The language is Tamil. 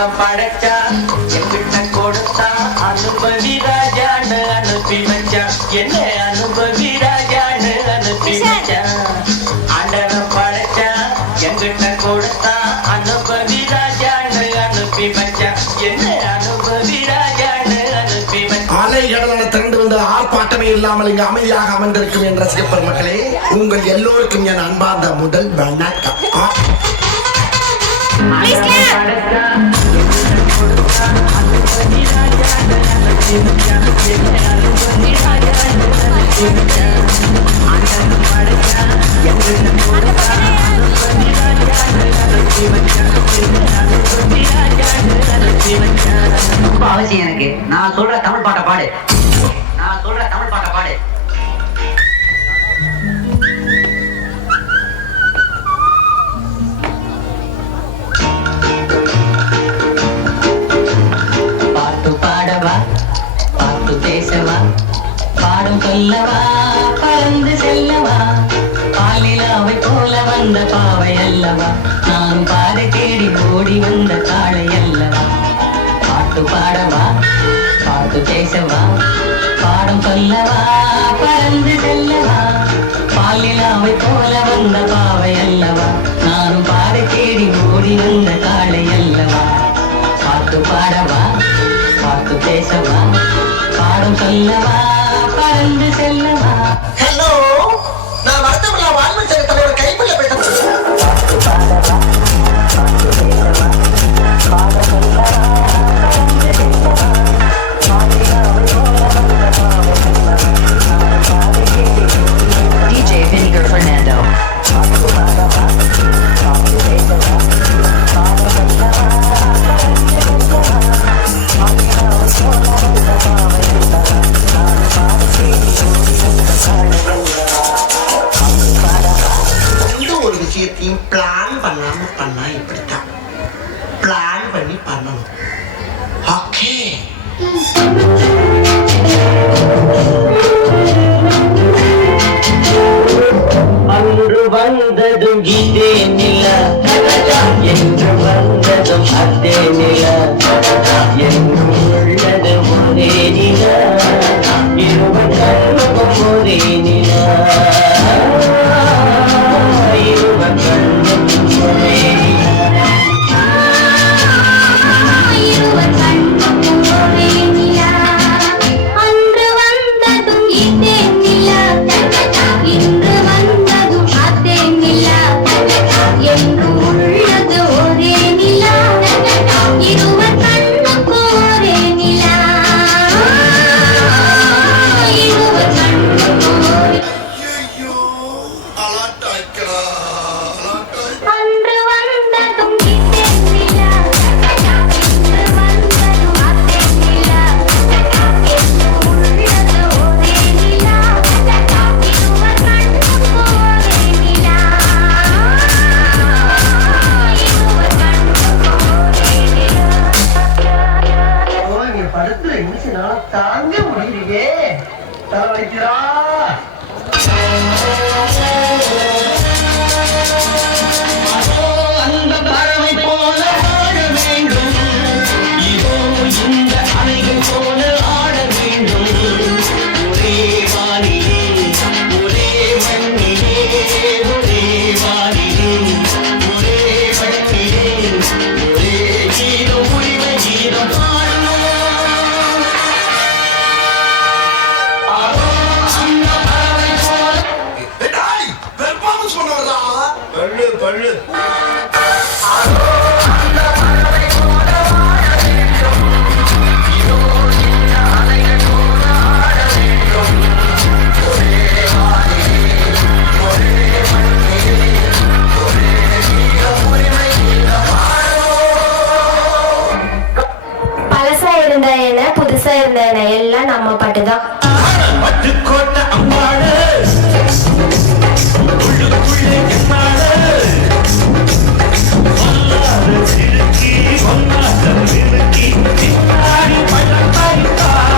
ஆண்டவன் படைச்சா எங்கிட்ட கொடுத்தா அனுபவி ராஜான்னு அனுப்பி வச்சான். என்ன அனுபவி ராஜான்னு அனுப்பி வச்சான். ஆண்டவன் படைச்சா எங்கிட்ட கொடுத்தா அனுபவி ராஜான்னு அனுப்பி வச்சான். என்ன அனுபவி ராஜான்னு அனுப்பி வச்சான். அலை கடலான திரண்டு வந்து ஆர்ப்பாட்டமே இல்லாமல் இங்கு அமைதியாக அமர்ந்திருக்கும் என் ரசிக பெருமக்களே, உங்கள் எல்லோருக்கும் என் அன்பார்ந்த முதல் வணக்கம். அவசியம் எனக்கு. நான் சொல்ற தமிழ் பாட்டை பாடு. நான் சொல்ற தமிழ் பாட்டை பாடு. பாட்டு பாடவா, பாட்டு பேசவா, பாடும் சொல்லவா, பறந்து செல்லவா, பாலிலாவை போல வந்த பாவை அல்லவா, நான் பாதை தேடி ஓடி வந்த காளை அல்லவா. பாட்டு பாடவா, பாட்டு பேசவா, பாடும் சொல்லவா, பறந்து செல்லவா, பாலிலாவை போல வந்த பாவை அல்லவா, நானும் பாதை தேடி ஓடி வந்த காளை அல்லவா. பாட்டு பாடவா, பாட்டு பேசவா, பாடும் சொல்லவா, பறந்து செல்லவா. ஹலோ, நான் வருத்தமில்லா வாழ்வு சங்கத்தோட கைப்பிள்ளை பேசுறேன். பாட்டு பாடவா, பாட்டு பேசவா, பாடும் சொல்லவா, பறந்து செல்லவா, பாலிலாவை போல வந்த பாவை அல்லவா, நானும் பாதை தேடி DJ Vinegar Fernando. பாட்டு பாடவா, பாட்டு பேசவா, பாடும் சொல்லவா, பறந்து செல்லவா, பாலிலாவை போல வந்த பாவை அல்லவா, நானும் பாதை தேடி ஓடி வந்த காளை அல்லவா. பாட்டு பாடவா. எந்த ஒரு விஷயத்தையும் பிளான் பண்ணாம பண்ணா இப்படித்தான். பிளான் பண்ணி பண்ணணும். ஓகே. அன்று வந்ததும் இதே நில, என்று வந்ததும் அதே நில, என்றும் உள்ளது ஒரே நில, இருவர் கண்ணுக்கும் ஒரே நில, இருவர் கண்ணுக்கும் ஒரே நில. அன்று வந்ததும் இதே நிலா, இன்று வந்ததும் அதே நிலா, என்று உள்ளது ஒரே நிலா, இருவர் கண்ணுக்கு ஒரே நிலா, இருவர் கண்ணுக்கு ஒரே. அன்று வந்ததும் இதே நிலா, இன்று வந்ததும் அதே நிலா, என்று உள்ளது ஒரே நிலா, இருவர் கண்ணுக்கு ஒரே நிலா, இருவர் கண்ணுக்கு ஒரே நிலா. இங்க படுத்துற நிமிஷம் தாங்க முடியலையே. தலைவலிக்கிறா. அந்த பறவை போல ஆட வேண்டும், இதோ இந்த அலைகள் போல ஆட வேண்டும். ஒரே வானிலே, ஒரே மண்ணிலே, ஒரே வானிலே, ஒரே மண்ணிலே, ஒரே கீதம், உரிமை கீதம் பாடுவோம். அதோ அந்த பறவை போல. டேய், பெர்ஃபார்மன்ஸ் பண்ணுறா. பள்ளு பள்ளு. பழசா இருந்த என்ன, புதுசா இருந்த என்ன, எல்லாம் நம்ம பாட்டுதான். பட்டுக்கோட்டை அம்மாளு, உள்ளுக்குள்ளே என்னாளு, வல்லாத சிறுக்கி, வல்லாத சிறுக்கி, பின்னாடி பள்ளம் பறித்தாள்.